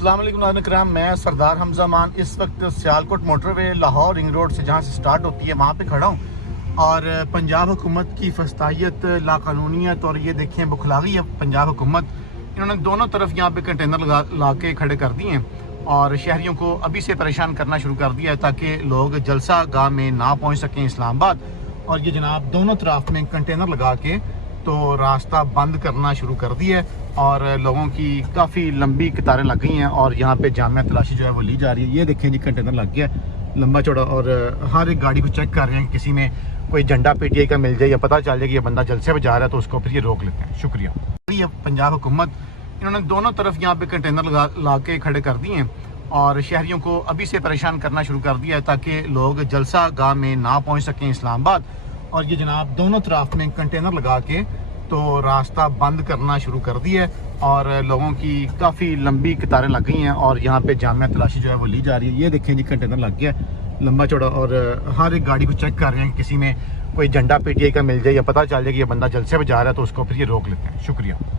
अस्सलाम वालेकुम नाज़रीन करام, मैं सरदार हमजा मान इस वक्त Sialkot motorway Lahore ring road से जहाँ से स्टार्ट होती है वहाँ पे खड़ा हूँ। और पंजाब हुकूमत की फस्तायत, लाकानूनियत और ये देखें बुखलागी है पंजाब हुकूमत। इन्होंने दोनों तरफ यहाँ पे कंटेनर ला के खड़े कर दिए हैं और शहरियों को अभी से परेशान करना शुरू कर दिया है ताकि लोग जलसा गाह में ना पहुँच सकें इस्लामाबाद। और ये जनाब दोनों तरफ में कंटेनर लगा के तो रास्ता बंद करना शुरू कर दिया है और लोगों की काफ़ी लंबी कतारें लग गई हैं और यहाँ पे जामिया तलाशी जो है वो ली जा रही है। ये देखें जी कंटेनर लग गया लंबा चौड़ा और हर एक गाड़ी को चेक कर रहे हैं कि किसी में कोई झंडा पीटीआई का मिल जाए या पता चल जाए कि ये बंदा जलसे पे जा रहा है तो उसको फिर ये रोक लेते हैं। शुक्रिया। ये पंजाब हुकूमत इन्होंने दोनों तरफ यहाँ पे कंटेनर ला के खड़े कर दिए हैं और शहरियों को अभी से परेशान करना शुरू कर दिया है ताकि लोग जलसा गाह में ना पहुँच सकें इस्लामाबाद। और ये जनाब दोनों तरफ में कंटेनर लगा के तो रास्ता बंद करना शुरू कर दिया है और लोगों की काफ़ी लंबी कतारें लग गई हैं और यहाँ पे जामिया तलाशी जो है वो ली जा रही है। ये देखें जी कंटेनर लग गया लंबा चौड़ा और हर एक गाड़ी को चेक कर रहे हैं कि किसी में कोई झंडा पीटीआई का मिल जाए या पता चल जाए कि ये बंदा जलसे पे जा रहा है तो उसको फिर ये रोक लेते हैं। शुक्रिया।